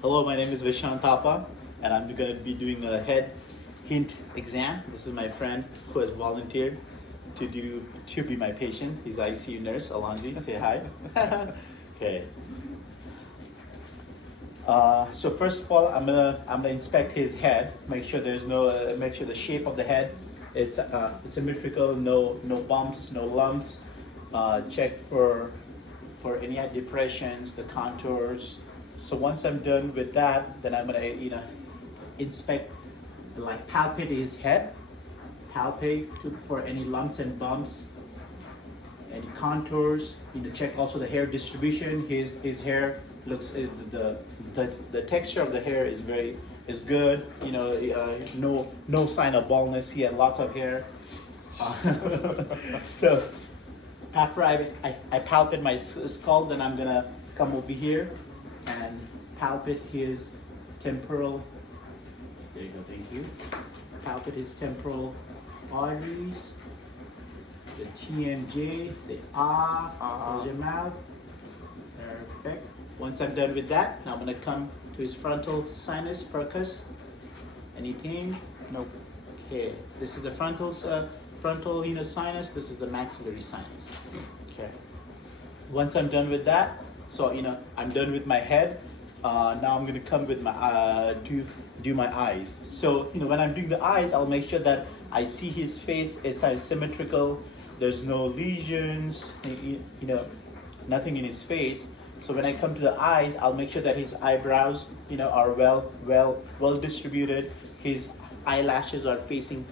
Hello, my name is Vishan Thapa, and I'm going to be doing a head HEENT exam. This is my friend who has volunteered to be my patient. He's ICU nurse, Alonzi. Say hi. Okay. So first of all, I'm gonna inspect his head. Make sure there's no make sure the shape of the head is symmetrical. No bumps, no lumps. Check for any depressions, the contours. So once I'm done with that, then I'm gonna inspect, like palpate his head, palpate, look for any lumps and bumps, any contours. Check also the hair distribution. His hair looks the texture of the hair is good. No sign of baldness. He had lots of hair. So after I palpate my skull, then I'm gonna come over here and palpate his temporal. There you go. Thank you. Palpate his temporal arteries. The TMJ. Say ah. Close your mouth. Perfect. Once I'm done with that, now I'm gonna come to his frontal sinus, percus. Any pain? Nope. Okay. This is the frontal sinus. This is the maxillary sinus. Okay. Once I'm done with that, so I'm done with my head. Now I'm gonna come with my do my eyes. So when I'm doing the eyes, I'll make sure that I see his face. It's symmetrical. There's no lesions. Nothing in his face. So when I come to the eyes, I'll make sure that his eyebrows, are well distributed. His eyelashes are facing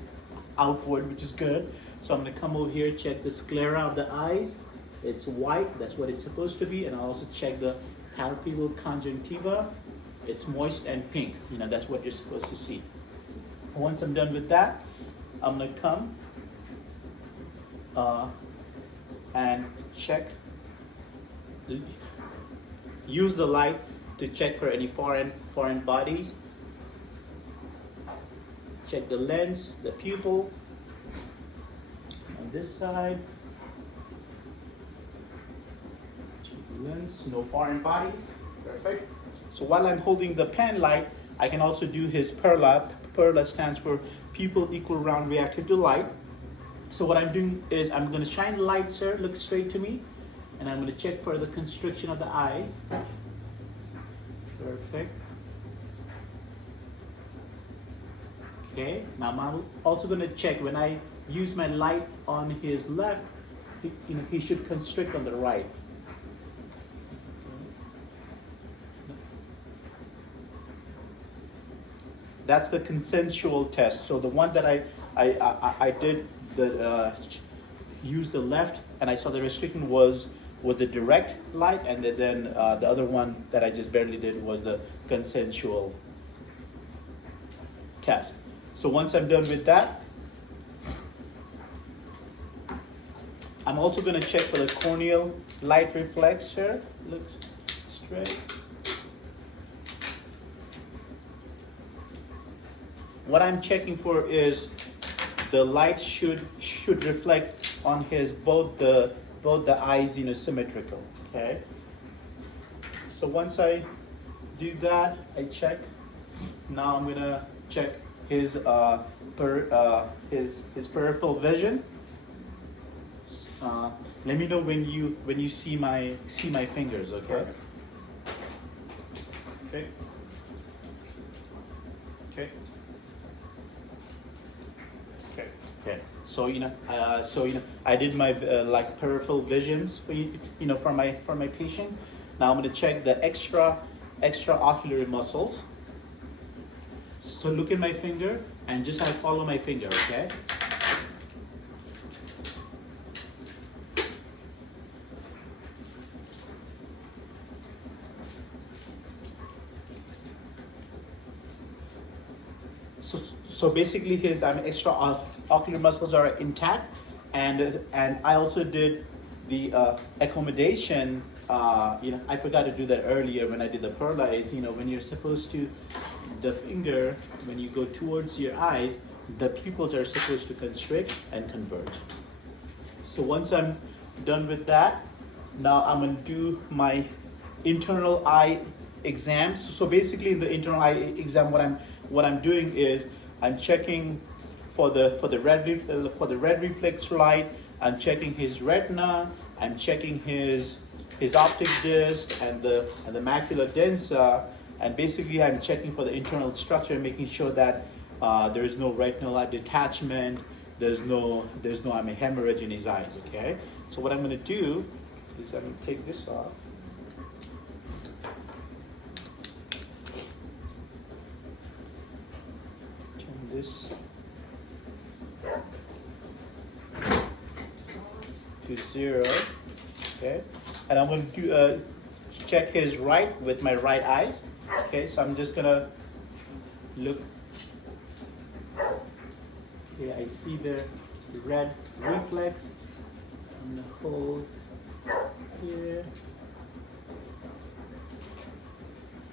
outward, which is good. So I'm gonna come over here, check the sclera of the eyes. It's white, that's what it's supposed to be. And I'll also check the palpebral conjunctiva. It's moist and pink. That's what you're supposed to see. Once I'm done with that, I'm gonna come and check. Use the light to check for any foreign bodies. Check the lens, the pupil. On this side. Check the lens, no foreign bodies. Perfect. So while I'm holding the pen light, I can also do his PERLA. PERLA stands for pupil equal round reactive to light. So what I'm doing is I'm going to shine light, sir. Look straight to me. And I'm going to check for the constriction of the eyes. Perfect. Okay, now I'm also going to check when I use my light on his left, he should constrict on the right. That's the consensual test. So the one that I did use the left, and I saw the restriction was the direct light, and then the other one that I just barely did was the consensual test. So once I'm done with that, I'm also going to check for the corneal light reflex here. Looks straight. What I'm checking for is the light should reflect on his both the eyes, symmetrical. Okay. So once I do that, I check. Now I'm gonna check his his peripheral vision. Let me know when you see my fingers. Okay. Okay. Okay. Okay. Okay. So I did my like peripheral visions for my patient. Now I'm gonna check the extraocular muscles. So look at my finger and just follow my finger, okay? So basically his extraocular muscles are intact, and I also did the accommodation. I forgot to do that earlier when I did the PERLA. Is when you're supposed to, the finger, when you go towards your eyes, the pupils are supposed to constrict and converge. So once I'm done with that, now I'm gonna do my internal eye exams. So basically, in the internal eye exam, what I'm doing is I'm checking for the red reflector light. I'm checking his retina. I'm checking his optic disc and the macula densa. And basically, I'm checking for the internal structure, making sure that there is no retinal light detachment. There's no hemorrhage in his eyes. Okay. So what I'm going to do is I'm going to take this off. Turn this to 0. Okay. And I'm going to do check his right with my right eyes. Okay, so I'm just gonna look. Okay, I see the red reflex. I'm gonna hold here.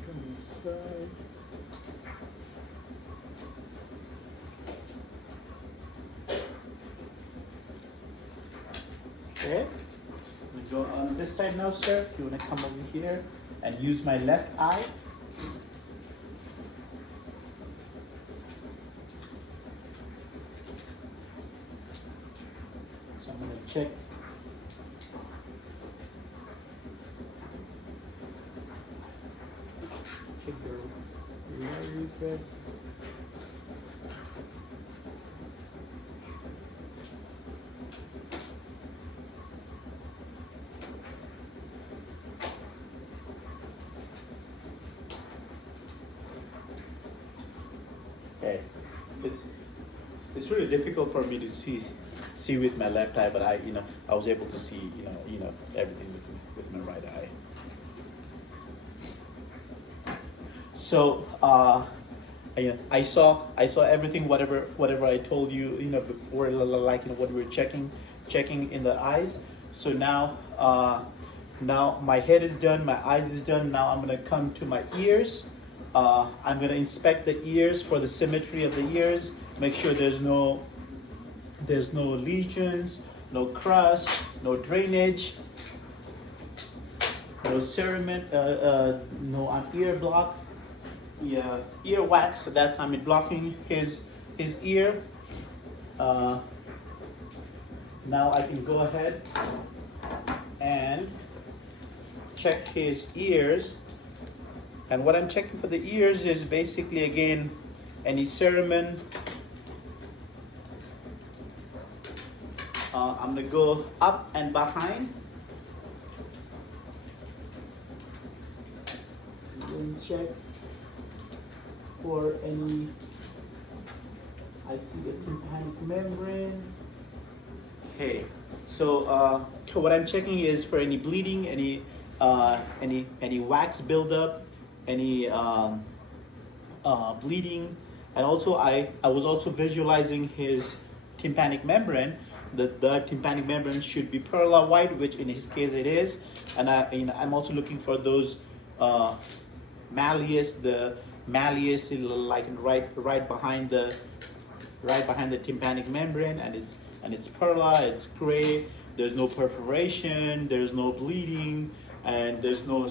From the side. Okay. I'm gonna go on this side now, sir. If you wanna come over here and use my left eye. So I'm gonna check. Check the red reflex. Okay, it's really difficult for me to see with my left eye, but I was able to see everything with my right eye. So I saw everything, whatever I told you before, like what we were checking in the eyes. So now my head is done, my eyes is done. Now I'm gonna come to my ears. I'm gonna inspect the ears for the symmetry of the ears. Make sure there's no lesions, no crust, no drainage, no cerament, no ear block. Yeah, ear wax. That's blocking his ear. Now I can go ahead and check his ears. And what I'm checking for the ears is basically, again, any cerumen. I'm gonna go up and behind. And check for any. I see the tympanic membrane. Okay, so what I'm checking is for any bleeding, any wax buildup, any bleeding, and also I was also visualizing his tympanic membrane. The tympanic membrane should be pearl white, which in his case it is, and I'm also looking for those malleus, the malleus like right behind the tympanic membrane, and it's pearl, it's gray. There's no perforation, there's no bleeding, and there's no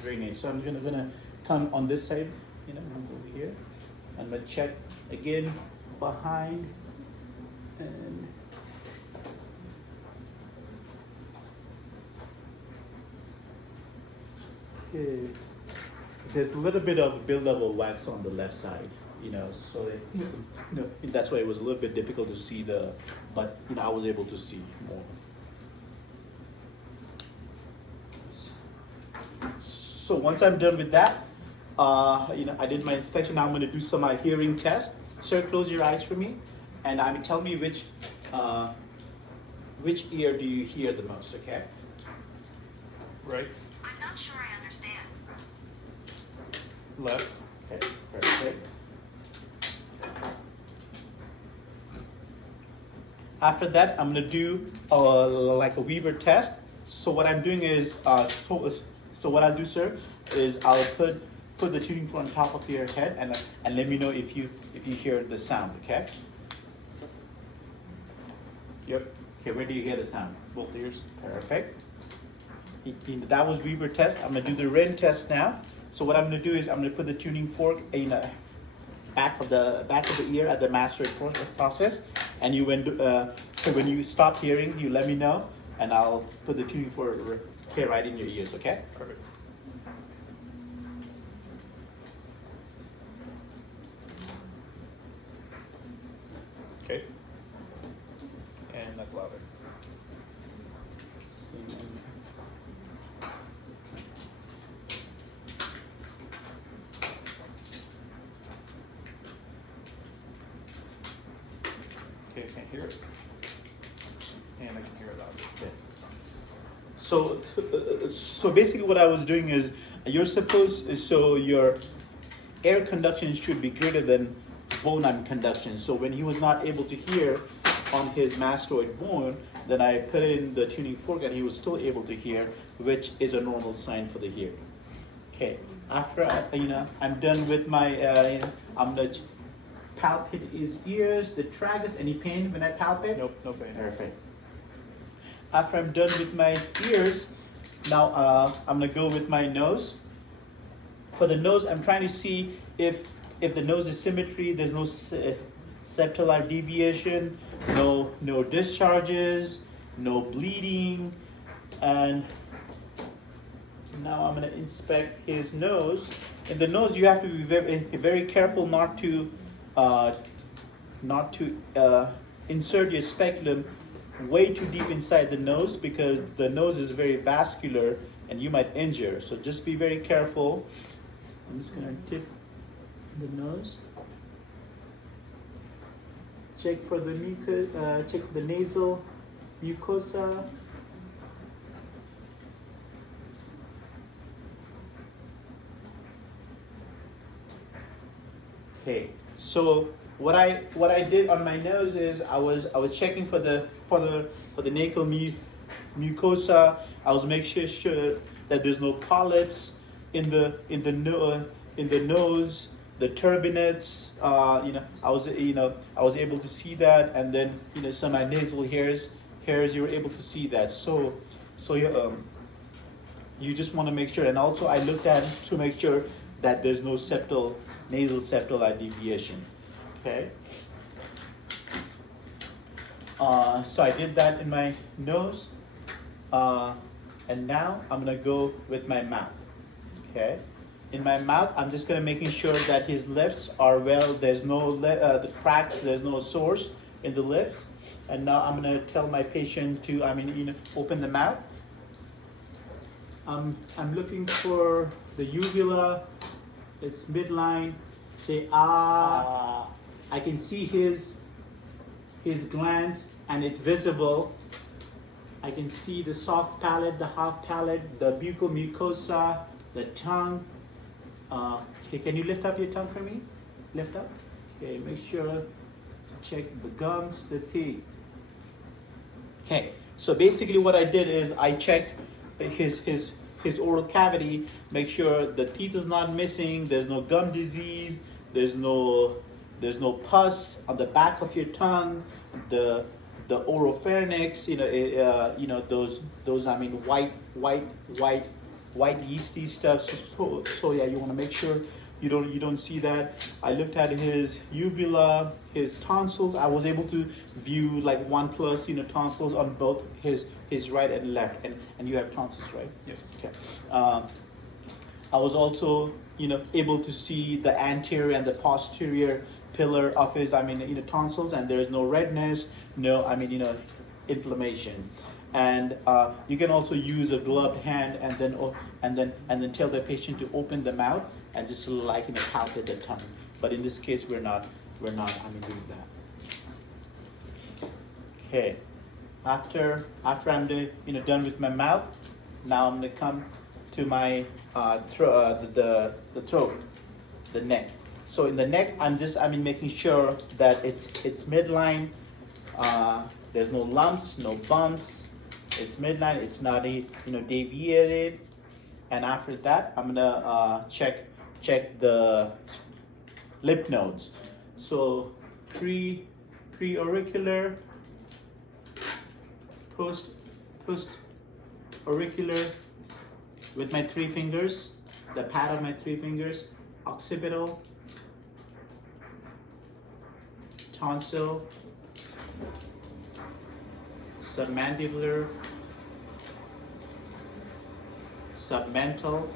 drainage. So I'm gonna come on this side, over here. I'm gonna check again behind, and okay. There's a little bit of buildup of wax on the left side, so that's why it was a little bit difficult to see but I was able to see more. So once I'm done with that, I did my inspection. Now I'm going to do some hearing test. Sir, close your eyes for me, and tell me which ear do you hear the most? Okay. Right. I'm not sure I understand. Left. Okay. Perfect. After that, I'm going to do like a Weaver test. So what I'm doing is so what I'll do, sir, is I'll put the tuning fork on top of your head and let me know if you hear the sound, okay? Yep. Okay, where do you hear the sound? Both ears. Perfect. That was Weaver test. I'm gonna do the Ren test now. So what I'm gonna do is I'm gonna put the tuning fork in the back of the ear at the mastoid process, and so when you stop hearing, you let me know, and I'll put the tuning fork here right in your ears. Okay? Perfect. Okay. And that's louder. Okay, I can't hear it. And I can hear it louder. Okay. So basically what I was doing is so your air conduction should be greater than bone conduction. So when he was not able to hear on his mastoid bone, then I put in the tuning fork and he was still able to hear, which is a normal sign for the hearing. Okay, after I'm done with my, I'm gonna palpate his ears, the tragus. Any pain when I palpate? Nope, no pain. Perfect. After I'm done with my ears, now I'm gonna go with my nose. For the nose, I'm trying to see if the nose is symmetry, there's no septal deviation, no discharges, no bleeding, and now I'm gonna inspect his nose. In the nose, you have to be very careful not to insert your speculum way too deep inside the nose, because the nose is very vascular and you might injure. So just be very careful. I'm just gonna tip the nose. Check for the check for the nasal mucosa. Okay, so what I did on my nose is I was checking for the nasal mucosa. I was making sure that there's no polyps in the nose, the turbinates. I was able to see that, and then some of my nasal hairs you were able to see that. So you just want to make sure, and also I looked at to make sure that there's no nasal septal deviation. Okay. So I did that in my nose, and now I'm gonna go with my mouth. Okay. In my mouth, I'm just gonna making sure that his lips are well. There's no the cracks. There's no sores in the lips. And now I'm gonna tell my patient to open the mouth. I'm looking for the uvula. It's midline. Say ah. I can see his glands, and it's visible. I can see the soft palate, the half palate, the buccal mucosa, the tongue. Okay, can you lift up your tongue for me? Lift up. Okay, make sure check the gums, the teeth. Okay, so basically what I did is I checked his oral cavity, make sure the teeth is not missing, there's no gum disease, there's no pus on the back of your tongue, the oropharynx, those white yeasty stuff. So yeah, you want to make sure you don't see that. I looked at his uvula, his tonsils. I was able to view like 1+ tonsils on both his right and left, and you have tonsils, right? Yes. Okay. I was also able to see the anterior and the posterior pillar of his tonsils, and there's no redness, no inflammation. And you can also use a gloved hand and then tell the patient to open the mouth and just palpate the tongue. But in this case, we're not doing that. Okay. After I'm done with my mouth, now I'm gonna come to my the throat, the neck. So in the neck, I'm making sure that it's midline. There's no lumps, no bumps. It's midline. It's not deviated. And after that, I'm gonna check the lip nodes. So pre-auricular, post-auricular with my 3 fingers. the pad of my 3 fingers, occipital, tonsil, submandibular, submental.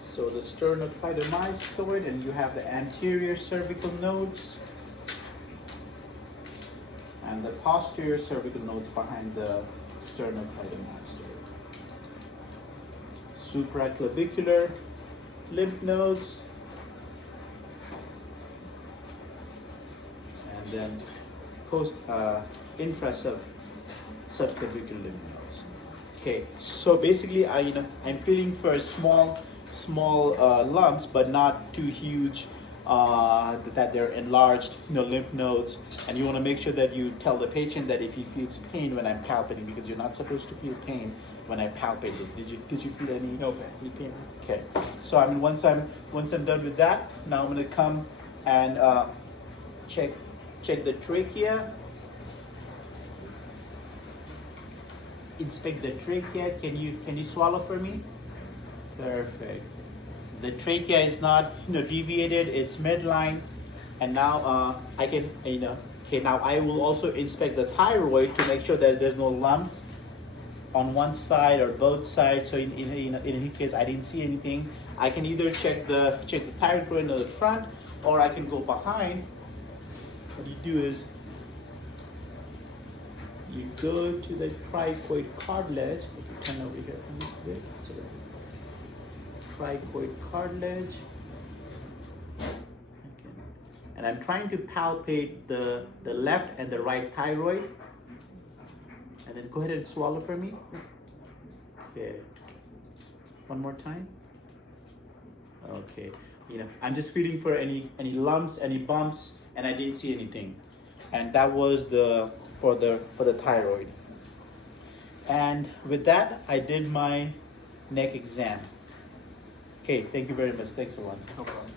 So the sternocleidomastoid, and you have the anterior cervical nodes and the posterior cervical nodes behind the sternocleidomastoid. Supraclavicular lymph nodes, and then infrasubclavicular lymph nodes. Okay, so basically, I'm feeling for small lumps, but not too huge that they're enlarged, lymph nodes. And you want to make sure that you tell the patient that if he feels pain when I'm palpating, because you're not supposed to feel pain when I palpate it. Did you feel any pain? Okay. So once I'm done with that, now I'm going to come and check the trachea. Inspect the trachea. Can you swallow for me? Perfect. The trachea is not deviated, it's midline. And now I can okay, now I will also inspect the thyroid to make sure that there's no lumps on one side or both sides. So in any case I didn't see anything, I can either check the thyroid gland in the front, or I can go behind. What you do is you go to the cricoid cartilage. I can turn over here a little bit. So cricoid cartilage. Okay. And I'm trying to palpate the left and the right thyroid. And then go ahead and swallow for me. Okay. One more time. Okay. I'm just feeling for any lumps, any bumps, and I didn't see anything. And that was for the thyroid. And with that, I did my neck exam. Okay, thank you very much. Thanks a lot. No problem.